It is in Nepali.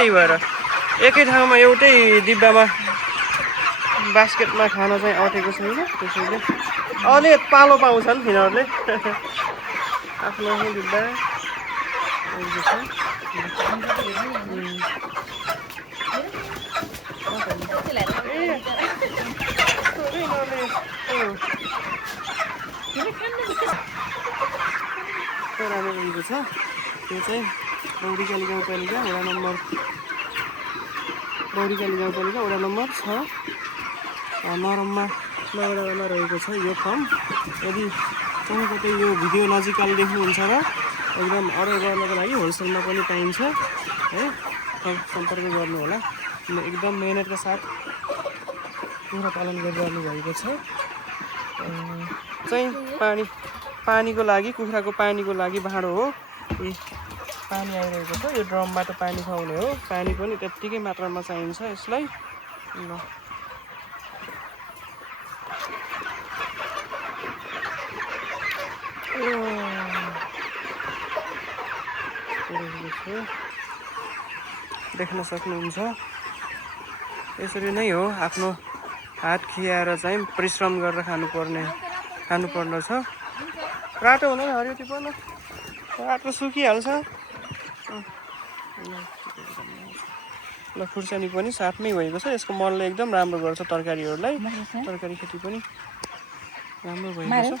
त्यही भएर एकै ठाउँमा एउटै डिब्बामा बास्केटमा खान चाहिँ अटेको छैन त्यसैले अलि पालो पाउँछन् यिनीहरूले आफ्नो आफ्नो डिब्बा राम्रो रहेको छ त्यो चाहिँ बौरीकाली गाउँपालिका वडा नम्बर 6 नरममा नगडामा रहेको छ यो फर्म। यदि कहीँ कतै यो भिडियो नजिकैले देख्नुहुन्छ र एकदम अर्डर गर्नको लागि होलसेलमा पनि पाइन्छ है, सम्पर्क गर्नु होला। एकदम मेहनतका साथ कुखुरा पालन गरिरहनु भएको छ। चाहिँ पानीको लागि कुखुराको पानीको लागि भाँडो हो। पानी आइरहेको छ, यो ड्रमबाट पानी खुवाउने हो। पानी पनि त्यत्तिकै मात्रामा चाहिन्छ यसलाई। देख्न सक्नुहुन्छ यसरी नै हो आफ्नो हात खियाएर चाहिँ परिश्रम गरेर खानुपर्दछ। रातो हुँदैन हरियो पर्न, रातो सुकिहाल्छ। ल खुर्सानी पनि साथमै भएको छ। यसको मलले एकदम राम्रो गर्छ तरकारीहरूलाई। तरकारी खेती पनि राम्रो भएको छ।